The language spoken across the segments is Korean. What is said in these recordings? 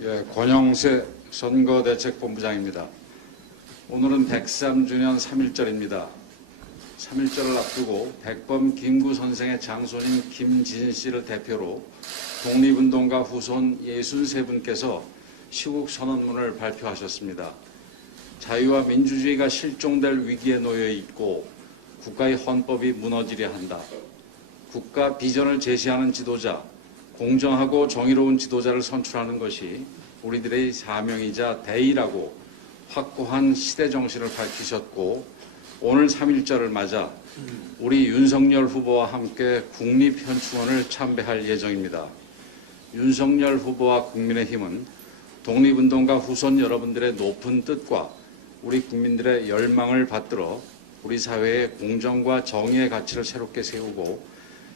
예, 권영세 선거대책본부장입니다. 오늘은 103주년 3.1절입니다. 3.1절을 앞두고 백범 김구 선생의 장손인 김진 씨를 대표로 독립운동가 후손 63분께서 시국선언문을 발표하셨습니다. 자유와 민주주의가 실종될 위기에 놓여 있고 국가의 헌법이 무너지려 한다. 국가 비전을 제시하는 지도자, 공정하고 정의로운 지도자를 선출하는 것이 우리들의 사명이자 대의라고 확고한 시대 정신을 밝히셨고, 오늘 3.1절을 맞아 우리 윤석열 후보와 함께 국립현충원을 참배할 예정입니다. 윤석열 후보와 국민의힘은 독립운동가 후손 여러분들의 높은 뜻과 우리 국민들의 열망을 받들어 우리 사회의 공정과 정의의 가치를 새롭게 세우고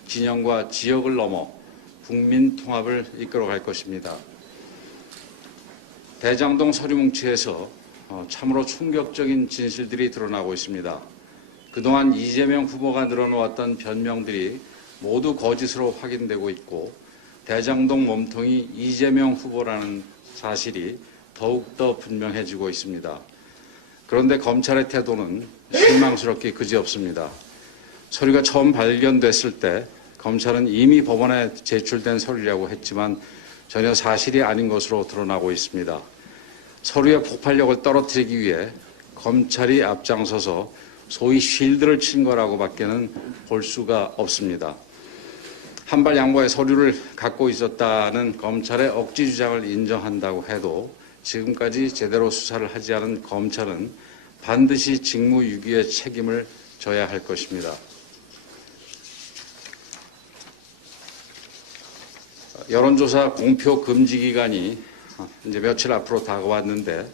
진영과 지역을 넘어 국민 통합을 이끌어갈 것입니다. 대장동 서류뭉치에서 참으로 충격적인 진실들이 드러나고 있습니다. 그동안 이재명 후보가 늘어놓았던 변명들이 모두 거짓으로 확인되고 있고, 대장동 몸통이 이재명 후보라는 사실이 더욱더 분명해지고 있습니다. 그런데 검찰의 태도는 실망스럽게 그지없습니다. 서류가 처음 발견됐을 때 검찰은 이미 법원에 제출된 서류라고 했지만 전혀 사실이 아닌 것으로 드러나고 있습니다. 서류의 폭발력을 떨어뜨리기 위해 검찰이 앞장서서 소위 쉴드를 친 거라고 밖에는 볼 수가 없습니다. 한발 양보의 서류를 갖고 있었다는 검찰의 억지 주장을 인정한다고 해도 지금까지 제대로 수사를 하지 않은 검찰은 반드시 직무유기의 책임을 져야 할 것입니다. 여론조사 공표 금지 기간이 이제 며칠 앞으로 다가왔는데,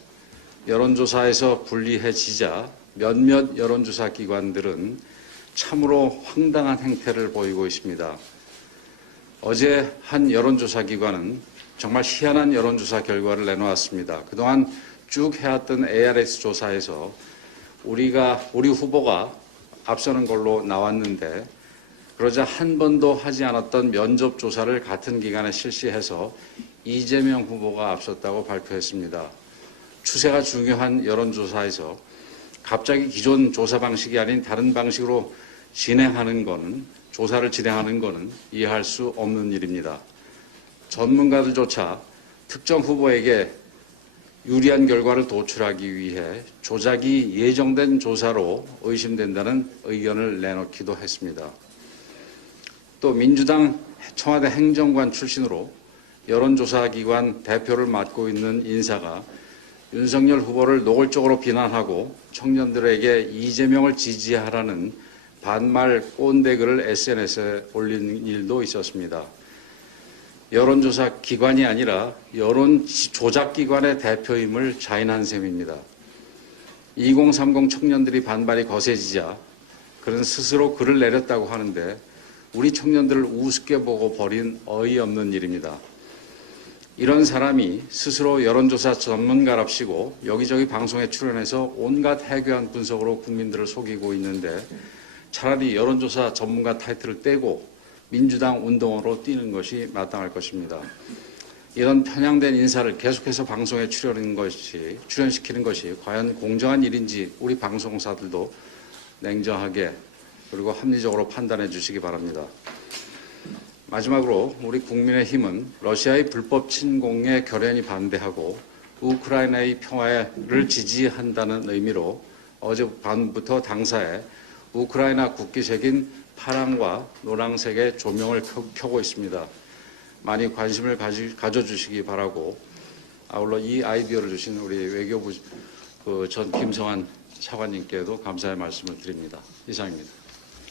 여론조사에서 불리해지자 몇몇 여론조사 기관들은 참으로 황당한 행태를 보이고 있습니다. 어제 한 여론조사 기관은 정말 희한한 여론조사 결과를 내놓았습니다. 그동안 쭉 해왔던 ARS 조사에서 우리 후보가 앞서는 걸로 나왔는데, 그러자 한 번도 하지 않았던 면접 조사를 같은 기간에 실시해서 이재명 후보가 앞섰다고 발표했습니다. 추세가 중요한 여론조사에서 갑자기 기존 조사 방식이 아닌 다른 방식으로 조사를 진행하는 것은 이해할 수 없는 일입니다. 전문가들조차 특정 후보에게 유리한 결과를 도출하기 위해 조작이 예정된 조사로 의심된다는 의견을 내놓기도 했습니다. 또 민주당 청와대 행정관 출신으로 여론조사기관 대표를 맡고 있는 인사가 윤석열 후보를 노골적으로 비난하고 청년들에게 이재명을 지지하라는 반말 꼰대 글을 SNS에 올린 일도 있었습니다. 여론조사 기관이 아니라 여론 조작기관의 대표임을 자인한 셈입니다. 2030 청년들이 반발이 거세지자 그는 스스로 글을 내렸다고 하는데, 우리 청년들을 우습게 보고 버린 어이없는 일입니다. 이런 사람이 스스로 여론조사 전문가랍시고 여기저기 방송에 출연해서 온갖 해괴한 분석으로 국민들을 속이고 있는데, 차라리 여론조사 전문가 타이틀을 떼고 민주당 운동으로 뛰는 것이 마땅할 것입니다. 이런 편향된 인사를 계속해서 방송에 출연시키는 것이 과연 공정한 일인지 우리 방송사들도 냉정하게 그리고 합리적으로 판단해 주시기 바랍니다. 마지막으로 우리 국민의힘은 러시아의 불법 침공에 결연히 반대하고 우크라이나의 평화를 지지한다는 의미로 어젯밤부터 당사에 우크라이나 국기색인 파랑과 노란색의 조명을 켜고 있습니다. 많이 관심을 가져주시기 바라고, 아울러 이 아이디어를 주신 우리 외교부 전 김성환 차관님께도 감사의 말씀을 드립니다. 이상입니다.